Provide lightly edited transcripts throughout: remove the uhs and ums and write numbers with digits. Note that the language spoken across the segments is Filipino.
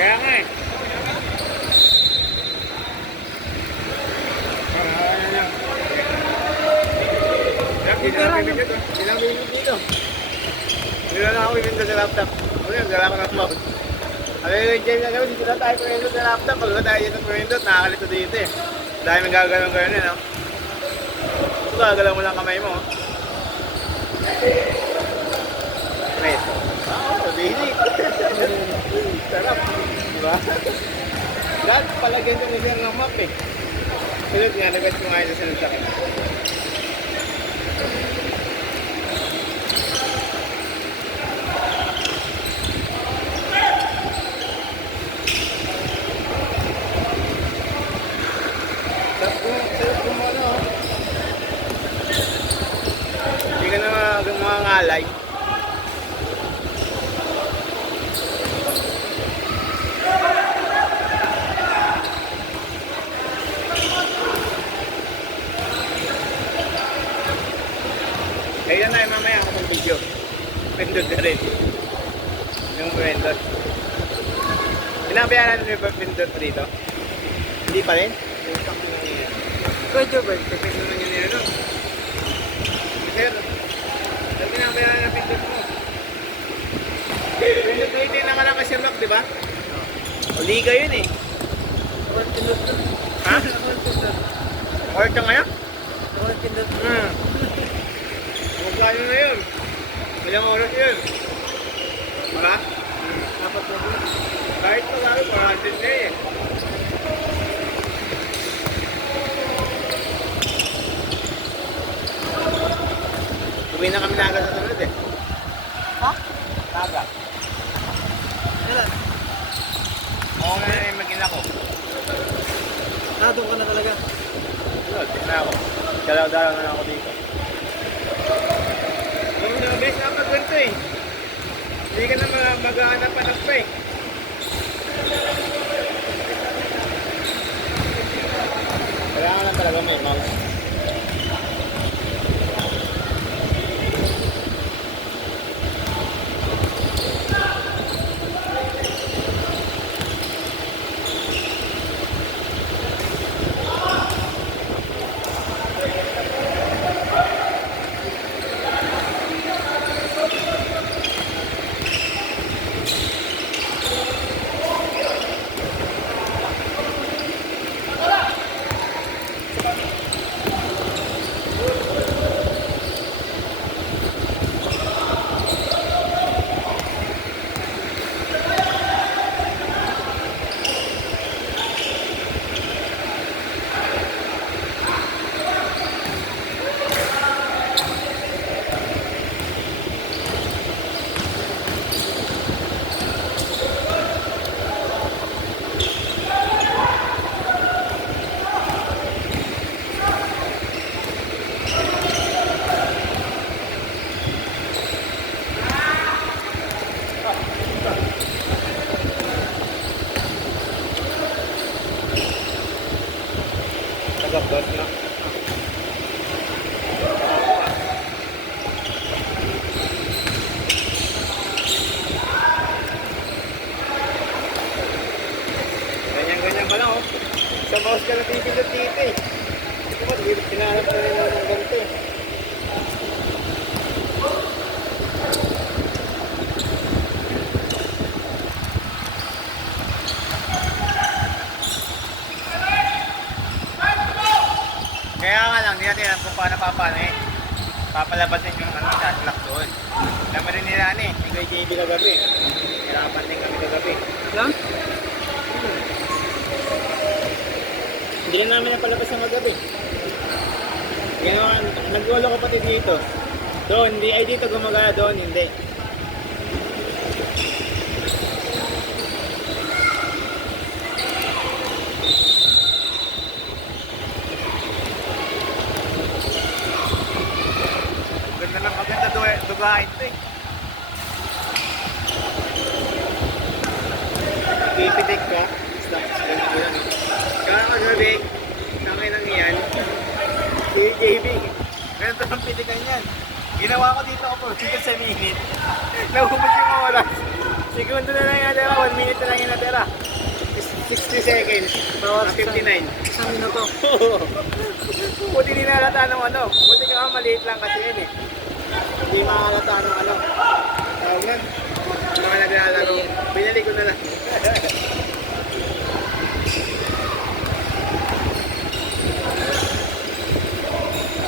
Kaya nga eh. Ilang minute dito. Hindi na ako ibinda sa laptop. Dala ko ng mouse. Ano yung James na gawin? Dito na tayo pumindot sa laptop. Pag tayo dito pumindot, nakakalito dito eh. Dahil may gagalaw-galaw eh, no? Gagalaw mo lang kamay mo. Wait. Daily. Sarap. Diba? Lahat pala ganyan yung ng map eh. Sunod nga, nag-bet ko nga yun sa sunod sa akin. Sarap mo ano. Hindi ka na mga ngalay. Kaya na mamaya ako ng video. Pindot na rin. Yung pindot. Pinabayaran mo yung pindot dito? Hindi pa rin? Pwede ba? Pwede naman yun yun, no? Sir, saan pinabayaran ng pindot mo? Pindot na hindi naman ang kasyamlak, di ba? O liga yun eh. Ha? Orta ngayon? Magkano na yun? Ilang oras yun? Para? Apat na yun. Kahit pa lalo, parating na eh. Uwi na kami naga sa sunod eh. Ha? Naga. Kailan? Oo nga na yung mag-ina ko. Doon ka na talaga. Sunod, na ako. Dalaw-dalaw na ako dito. Yung best na pag-ganto eh. Hindi ka na mag-aanap pa eh. Kailangan lang talaga may mouse. Nagabot na. Ganyan-ganyan pa lang oh. Sa mouse ka na pipindot dito eh. Ito ba, pinahanap na rin ng ganito eh. Kaya nga lang, hindi natin alam kung paano eh. Papalabasin yung shotlock doon. Alam mo rin nila eh, yung kay JB kagabi. Kailangan din kami kagabi. Lang? Hindi na namin napalabas ng magabi. Ginawa, nag-walo ko pati dito. Doon, hindi ay dito gumagana doon, hindi. Maganda dugahin ito eh. Pipitik ka. Stop. Kaya kagabi, tangin ang yan. Si JB. Ganito ang pitikan yan. Ginawa ko dito ako dito sa minute. Nahumot yung oras. Segundo na lang yung natira, 1 minute na lang yung natira. 60 seconds, Bawas 59. Isang minuto. Buti hindi nahalata ng ano. Buti nga maliit lang kasi yun eh. Hindi mahalata ng ano. Tawag yan. Mga naglalaro. Binali ko na lang.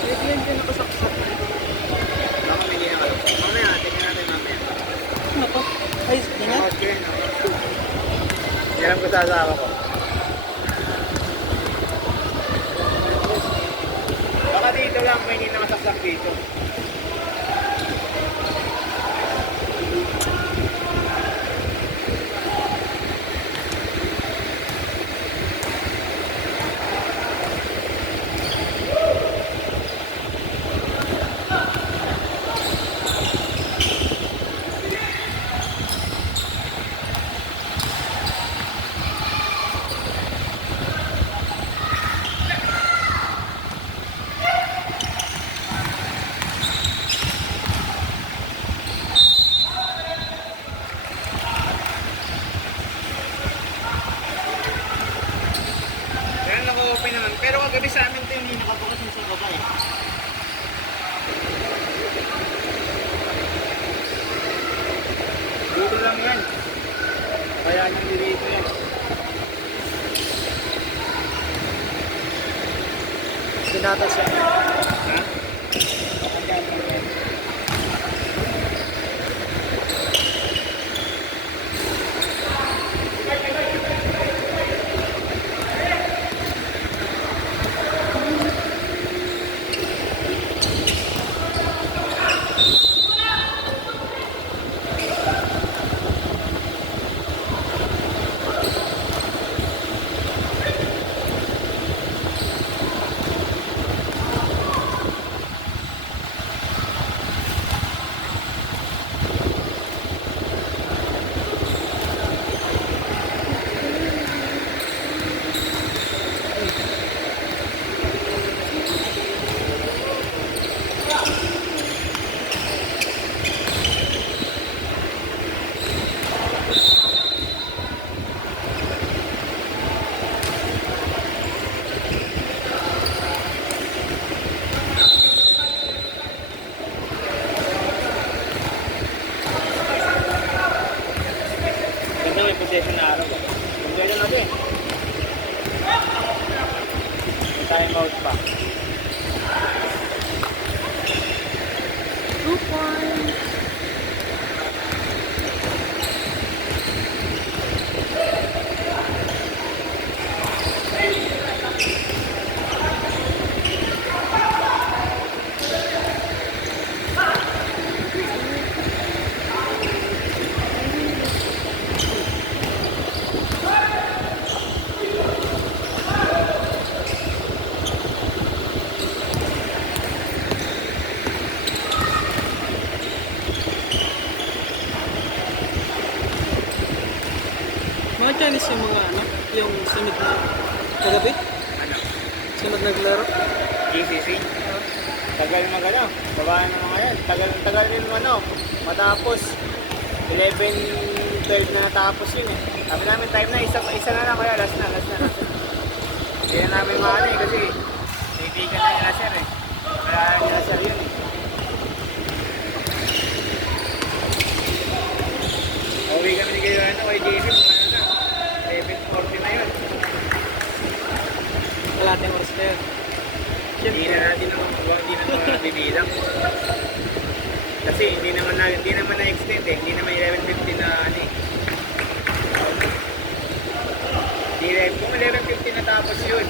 Bigyan din ako saksak. Baka may ganyan ka. Mamaya, tingnan natin mamaya. Ano to? Ay, ganyan? Okay, no. Hiram ko sa asawa ko. Baka dito lang, may hindi nakasaksak dito. Kaya naka-open naman. Pero kagabi sa amin ito hindi nakabukas yung sa baba eh. Dito lang yan. Kaya nang dito yan. Pinata siya. Ha? Ganda may possession na araw. Enjoy lang natin. May time out pa. 2 points. Mga Chinese yung mga ano, yung sunod na kagabi, Ano? sunod naglaro. GCC? Tagal mag ano, babaan na mga yan. Tagal rin ano, matapos. 11-12 na natapos yun eh. Sabi namin time na, isa na lang kaya, last na. Hindi na namin maano eh, kasi kaibigan na nila sir eh. Kaya nila sir yun eh. Uwi kami ni kayo ano, kay JC, mga ano na, 7:40 na yun. Kalating oras na yun. Hindi na natin naman bibilang. Kasi hindi naman na-extend eh. Hindi naman 11:50 na ano eh. Kung 11:50 na tapos yun,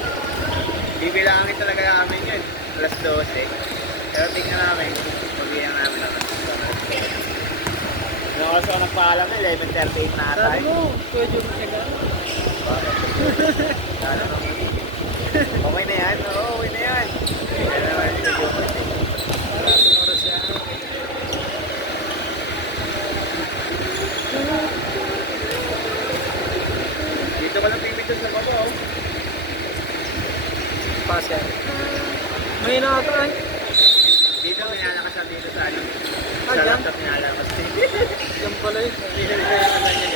bibilangin talaga namin yun. Alas 12. Pero tingnan namin, pagbilang namin naman. Noong oras ako nagpaalam na, 11:38 na ata. Sabi mo, Kuya Jun, teka. Sana naman. Okay na yan? Oo, okay na yan. Kaya naman yung video ko. Kalating oras yan. Dito ko lang pipito sa baba oh. Pass yan. May nakataan. Dito may nalakas dito sa ano. Ah, Sa dyan? laptop may nalakas dito. Yan pala yun. Hindi na rin kaya